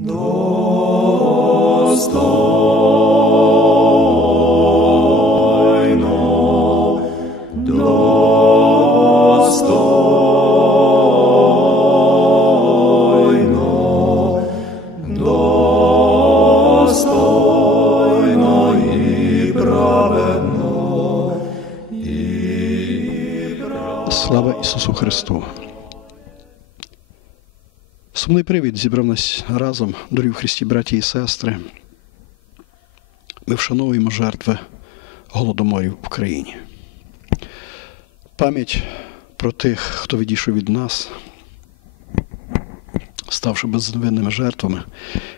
Достойно, Слава Ісусу Христу! Сумний привід зібрав нас разом, дорогі в Христі, браті і сестри. Ми вшановуємо жертви голодоморів в Україні. Пам'ять про тих, хто відійшов від нас, ставши безвинними жертвами,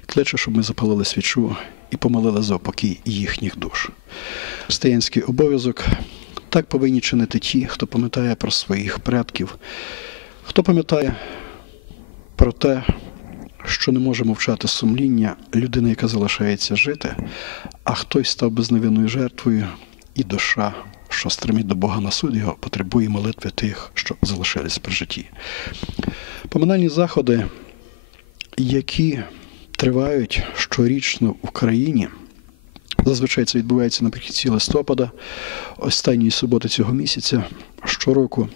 кличе, щоб ми запалили свічу і помолили за опокій їхніх душ. Християнський обов'язок так повинні чинити ті, хто пам'ятає про своїх предків, хто пам'ятає про те, що не може мовчати сумління людини, яка залишається жити, а хтось став безневинною жертвою, і душа, що стримить до Бога на суд його, потребує молитви тих, що залишились при житті. Поминальні заходи, які тривають щорічно в Україні, зазвичай це відбувається наприкінці листопада, останньої суботи цього місяця, щороку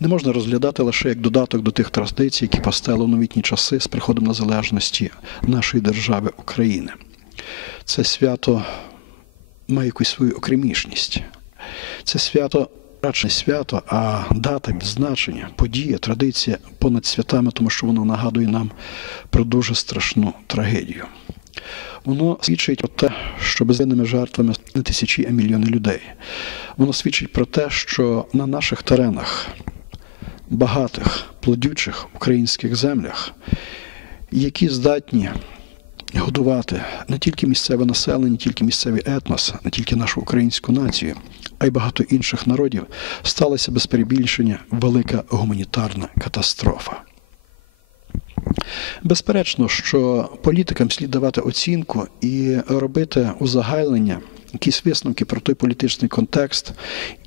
не можна розглядати лише як додаток до тих традицій, які постали у новітні часи з приходом незалежності нашої держави України. Це свято має якусь свою окремішність. Це свято радше не свято, а дата, значення, подія, традиція понад святами, тому що воно нагадує нам про дуже страшну трагедію. Воно свідчить про те, що безвинними жертвами не тисячі, а мільйони людей. Воно свідчить про те, що на наших теренах, багатих, плодючих українських землях, які здатні годувати не тільки місцеве населення, не тільки місцевий етнос, не тільки нашу українську націю, а й багато інших народів, сталася без перебільшення велика гуманітарна катастрофа. Безперечно, що політикам слід давати оцінку і робити узагальнення, якісь висновки про той політичний контекст,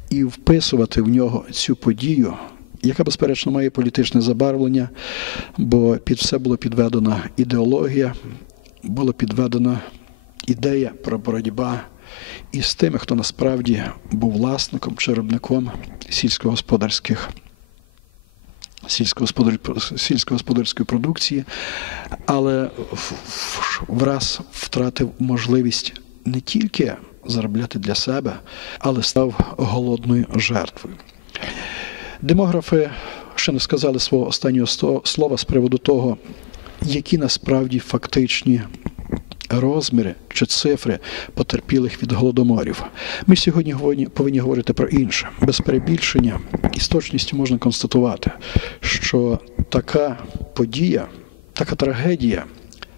і вписувати в нього цю подію, яка, безперечно, має політичне забарвлення, бо під все було підведена ідеологія, була підведена ідея про боротьба із тими, хто насправді був власником чи виробником сільськогосподарських сільськогосподарської продукції, але враз втратив можливість не тільки заробляти для себе, але став голодною жертвою. Демографи ще не сказали свого останнього слова з приводу того, які насправді фактичні розміри чи цифри потерпілих від голодоморів. Ми сьогодні повинні говорити про інше. Без перебільшення і з точністю можна констатувати, що така подія, така трагедія,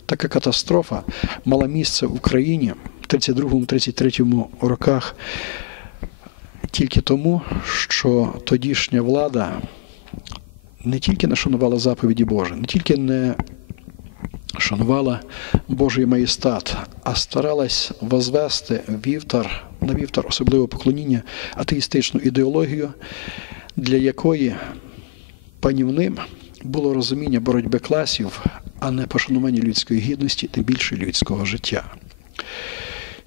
така катастрофа мала місце в Україні в 32-33 роках тільки тому, що тодішня влада не тільки не шанувала заповіді Божі, не тільки не шанувала Божий маєстат, а старалась возвести вівтар на вівтар особливого поклоніння атеїстичну ідеологію, для якої панівним було розуміння боротьби класів, а не пошанування людської гідності, тим більше людського життя.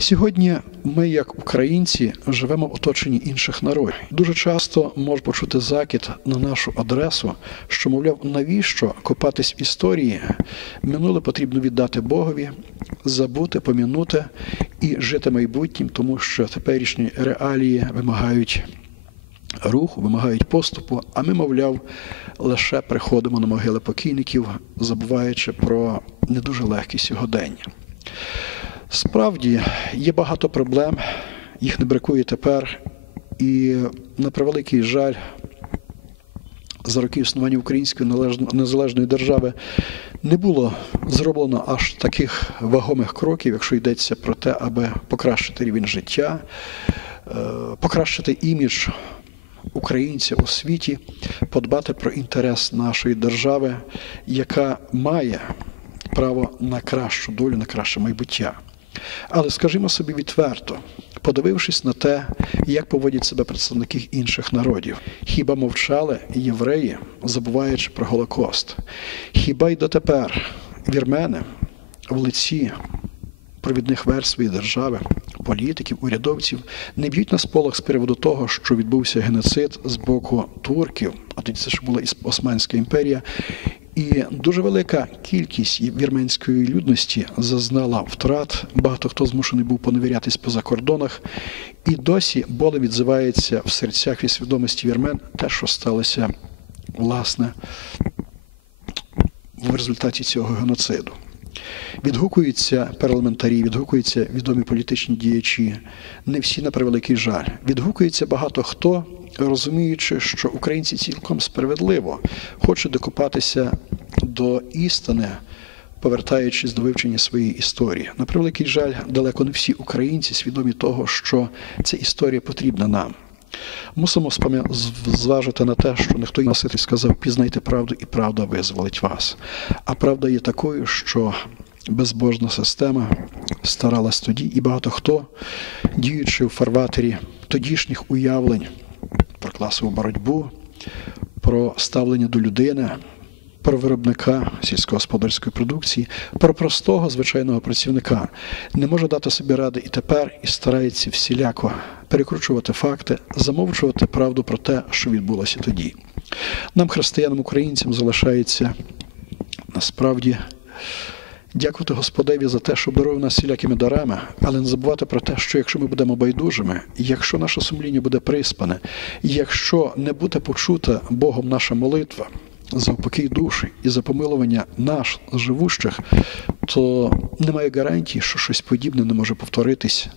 Сьогодні ми, як українці, живемо в оточенні інших народів. Дуже часто можна почути закид на нашу адресу, що, мовляв, навіщо копатись в історії? Минуле потрібно віддати Богові, забути, помінути і жити майбутнім, тому що теперішні реалії вимагають руху, вимагають поступу. А ми, мовляв, лише приходимо на могили покійників, забуваючи про не дуже легкі сьогодення. Справді є багато проблем, їх не бракує тепер. І на превеликий жаль, за роки існування української незалежної держави не було зроблено аж таких вагомих кроків, якщо йдеться про те, аби покращити рівень життя, покращити імідж українця у світі, подбати про інтерес нашої держави, яка має право на кращу долю, на краще майбуття. Але скажімо собі відверто, подивившись на те, як поводять себе представники інших народів, хіба мовчали євреї, забуваючи про Голокост? Хіба й дотепер вірмени в лиці провідних верств своєї держави, політиків, урядовців не б'ють на сполох з приводу того, що відбувся геноцид з боку турків, а тоді це ж була Османська імперія. І дуже велика кількість вірменської людності зазнала втрат. Багато хто змушений був поневірятись по закордонах, і досі болем відзивається в серцях і свідомості вірмен те, що сталося власне в результаті цього геноциду. Відгукуються парламентарі, відгукуються відомі політичні діячі. Не всі на превеликий жаль. Відгукується багато хто, розуміючи, що українці цілком справедливо хочуть докопатися до істини, повертаючись до вивчення своєї історії. На превеликий жаль, далеко не всі українці свідомі того, що ця історія потрібна нам. Мусимо зважити на те, що ніхто носити сказав, пізнайте правду, і правда визволить вас. А правда є такою, що безбожна система старалась тоді, і багато хто, діючи в фарватері тодішніх уявлень класову боротьбу, про ставлення до людини, про виробника сільськогосподарської продукції, про простого звичайного працівника не може дати собі ради і тепер, і старається всіляко перекручувати факти, замовчувати правду про те, що відбулося тоді. Нам, християнам українцям, залишається насправді. Дякувати Господеві за те, що обдарував нас всілякими дарами, але не забувати про те, що якщо ми будемо байдужими, якщо наше сумління буде приспане, якщо не буде почута Богом наша молитва за упокій душі і за помилування наш живущих, то немає гарантії, що щось подібне не може повторитись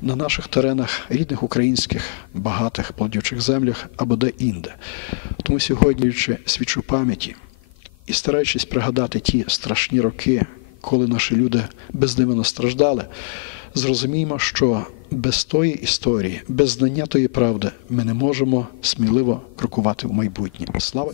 на наших теренах, рідних українських, багатих плодючих землях або де інде. Тому сьогодні свічу пам'яті і стараючись пригадати ті страшні роки коли наші люди бездивно страждали, зрозуміємо, що без тої історії, без знання тої правди, ми не можемо сміливо крокувати в майбутнє. Слава